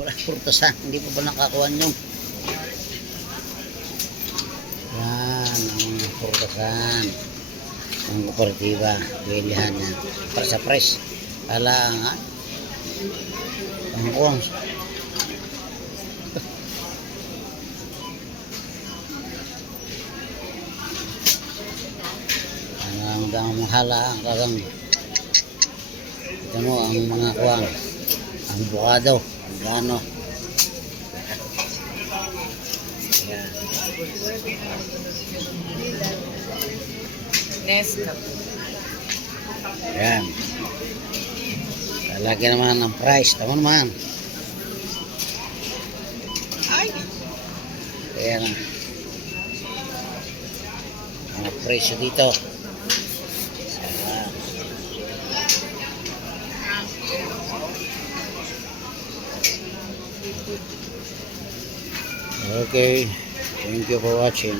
Wala purtasan, hindi pa ba nakakuha nyo? Yan, ang purtasan. Ang kooperatiba, bilihan yan. Para sa press. Kala nga. Ang kuwang. Ang mahala ang kagang. Ito mo ang mga kuwang. Ang bukado. Ang gano. Yan. Nescafe. Yan. Lalaki naman ang price. Tama naman. Ay! Kaya na. Ang presyo dito. Yan. Okay. Thank you for watching.